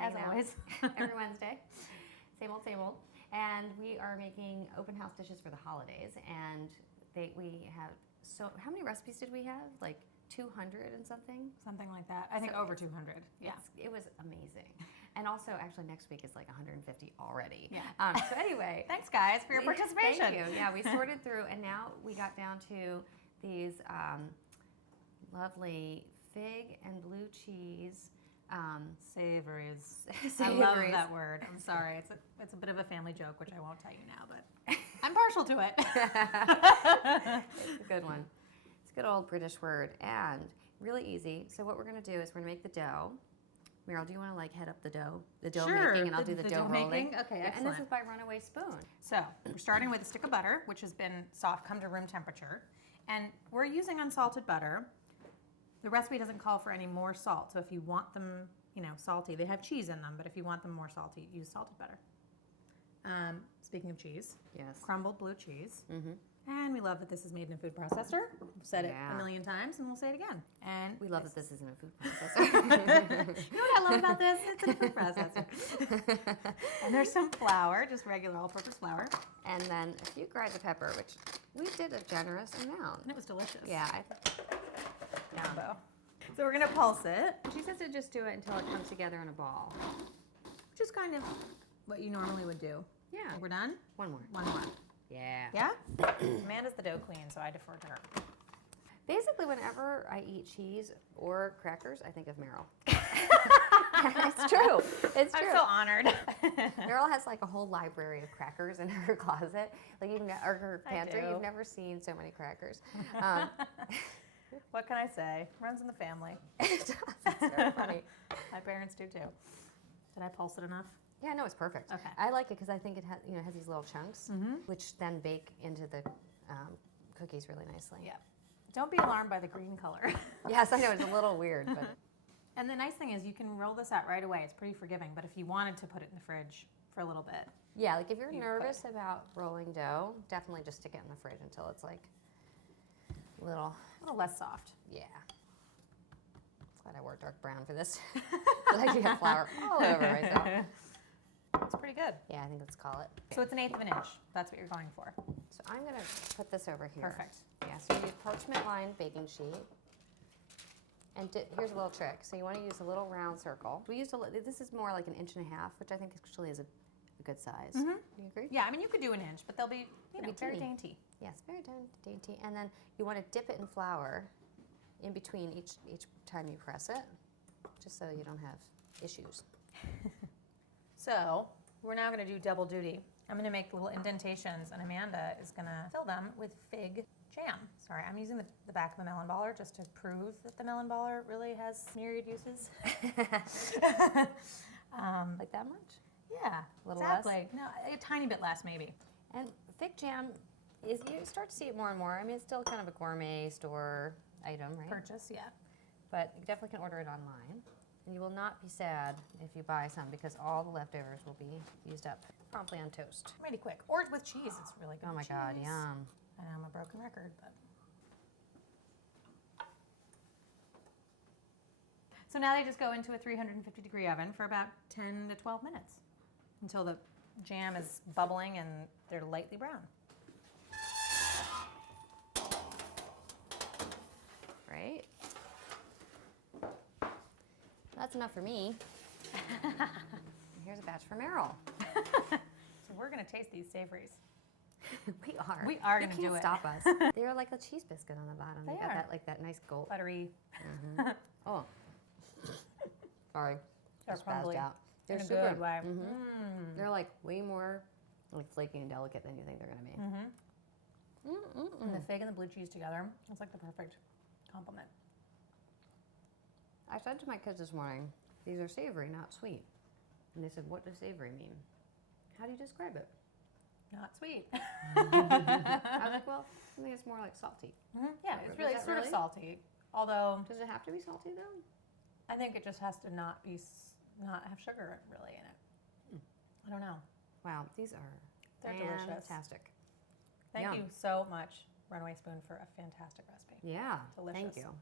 hanging As out always. every Wednesday. Same old, same old. And we are making open house dishes for the holidays. And we have, so how many recipes did we have? Like 200 and something? Something like that. I think over 200. Yeah. It was amazing. And also, actually, next week is like 150 already. Yeah. So anyway. Thanks, guys, for your participation. Thank you. Yeah, we sorted through, and now we got down to these lovely fig and blue cheese. Savouries. Savouries. I love that word. I'm sorry. It's a bit of a family joke, which I won't tell you now, but I'm partial to it. It's a good one. It's a good old British word, and really easy. So what we're going to do is we're going to make the dough. Merrill, do you want to like head up the dough Sure, making, and I'll do the dough rolling? making? Okay, yeah, excellent. and this is by Runaway Spoon. So we're starting with a stick of butter, which has been soft, come to room temperature. And we're using unsalted butter. The recipe doesn't call for any more salt. So if you want them, salty, they have cheese in them, but if you want them more salty, use salted butter. Speaking of cheese, Yes. crumbled blue cheese. Mm-hmm. And we love that this is made in a food processor. We've said it a million times, and we'll say it again. And We love that this isn't a food processor. you know what I love about this? It's a food processor. And there's some flour, just regular all-purpose flour. And then a few grinds of pepper, which we did a generous amount. And it was delicious. Yeah. Combo. So we're going to pulse it, She says to just do it until it comes together in a ball. which is kind of what you normally would do. Yeah. We're done? One more. One more. Yeah. Yeah? Amanda's the dough queen, so I defer to her. Basically, whenever I eat cheese or crackers, I think of Merrill. It's true. It's true. I'm so honored. Merrill has like a whole library of crackers in her closet, like or her pantry. do. You've never seen so many crackers. What can I say? Runs in the family. It does. It's very funny. My parents do too. Did I pulse it enough? Yeah, no, it's perfect. Okay. I like it because I think it has these little chunks, which then bake into the cookies really nicely. Yeah. Don't be alarmed by the green color. Yes, I know it's a little weird, but And the nice thing is you can roll this out right away. It's pretty forgiving, but if you wanted to put it in the fridge for a little bit. yeah, like if you're You nervous about rolling dough, definitely just stick it in the fridge until it's like a little less soft. Yeah. Glad I wore dark brown for this. Like you have flour all over myself. It's pretty good. Yeah, I think let's call it. So it's 1/8 of an inch. That's what you're going for. So I'm going to put this over here. Perfect. Yeah, so you need parchment lined baking sheet. And here's a little trick. So you want to use a little round circle. We used this is more like 1.5 inches, which I think actually is a good size. Mhm. Do you agree? Yeah, I mean, you could do an inch, but they'll be, Be very teeny. dainty. Yes, very dainty. And then you want to dip it in flour in between each time you press it, just so you don't have issues. So we're now going to do double duty. I'm going to make little indentations, and Amanda is going to fill them with fig jam. Sorry, I'm using the back of the melon baller just to prove that the melon baller really has myriad uses. Like that much? Yeah, A little exactly. less? No, a tiny bit less maybe. And fig jam you start to see it more and more. I mean, it's still kind of a gourmet store item, right? Purchase, yeah. But you definitely can order it online. And you will not be sad if you buy some because all the leftovers will be used up promptly on toast. Mighty quick. Or with cheese, it's really good. Oh my with God, cheese. yum. I know I'm a broken record, but. So now they just go into a 350-degree oven for about 10 to 12 minutes until the jam is bubbling and they're lightly brown. Right? That's enough for me. Here's a batch for Merrill. So we're going to taste these savories. We are. We are gonna You do can't it. stop us. They're like a cheese biscuit on the bottom. They got are. that nice gold. Buttery. Oh. Sorry. They're Just crumbly. passed out. They're In a super. good way. Mhm. Mm. They're like way more like flaky and delicate than you think they're going to be. And the fig and the blue cheese together, it's like the perfect complement. I said to my kids this morning, these are savory, not sweet. And they said, what does savory mean? How do you describe it? Not sweet. I was like, well, I think it's more like salty. Yeah, Is it's really that sort of really? salty. Although Does it have to be salty though? I think it just has to not have sugar really in it. I don't know. Wow, these are They're delicious. fantastic. Thank Yum. you so much, Runaway Spoon, for a fantastic recipe. Yeah, Delicious. thank you.